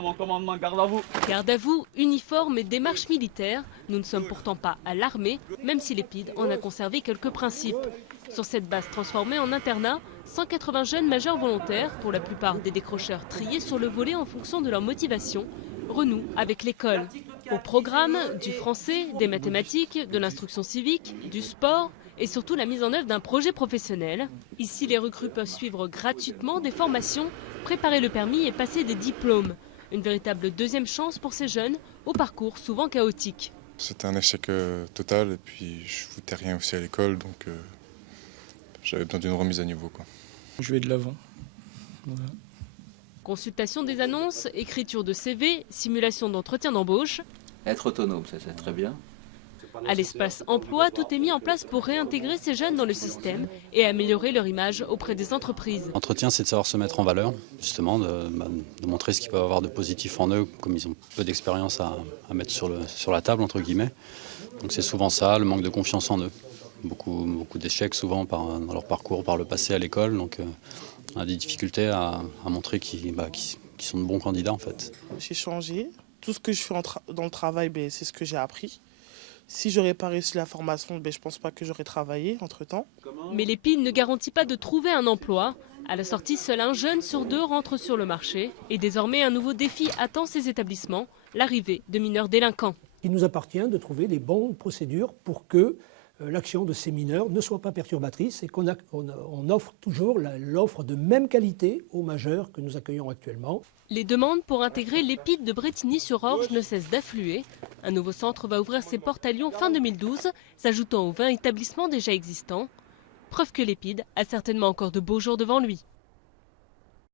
Mon commandement, garde à vous. Garde à vous, uniforme et démarche militaire, nous ne sommes pourtant pas à l'armée, même si l'Épide en a conservé quelques principes. Sur cette base transformée en internat, 180 jeunes majeurs volontaires, pour la plupart des décrocheurs triés sur le volet en fonction de leur motivation, renouent avec l'école. Au programme, du français, des mathématiques, de l'instruction civique, du sport et surtout la mise en œuvre d'un projet professionnel. Ici, les recrues peuvent suivre gratuitement des formations, préparer le permis et passer des diplômes. Une véritable deuxième chance pour ces jeunes, au parcours souvent chaotique. C'était un échec total et puis je ne foutais rien aussi à l'école, donc j'avais besoin d'une remise à niveau, quoi. Je vais de l'avant. Voilà. Consultation des annonces, écriture de CV, simulation d'entretien d'embauche. Être autonome, ça c'est très bien. À l'espace emploi, tout est mis en place pour réintégrer ces jeunes dans le système et améliorer leur image auprès des entreprises. L'entretien, c'est de savoir se mettre en valeur, justement, de montrer ce qu'ils peuvent avoir de positif en eux, comme ils ont peu d'expérience à mettre sur la table, entre guillemets. Donc c'est souvent ça, le manque de confiance en eux. Beaucoup d'échecs souvent dans leur parcours par le passé à l'école, donc on a des difficultés à montrer qu'ils sont de bons candidats en fait. J'ai changé, tout ce que je fais dans le travail, c'est ce que j'ai appris. Si j'aurais pas réussi la formation, je pense pas que j'aurais travaillé entre-temps. Mais l'Épide ne garantit pas de trouver un emploi. À la sortie, seul un jeune sur deux rentre sur le marché. Et désormais, un nouveau défi attend ces établissements, l'arrivée de mineurs délinquants. Il nous appartient de trouver les bonnes procédures pour que l'action de ces mineurs ne soit pas perturbatrice et qu'on offre toujours l'offre de même qualité aux majeurs que nous accueillons actuellement. Les demandes pour intégrer l'Épide de Brétigny-sur-Orge ne cessent d'affluer. Un nouveau centre va ouvrir ses portes à Lyon fin 2012, s'ajoutant aux 20 établissements déjà existants. Preuve que l'Épide a certainement encore de beaux jours devant lui.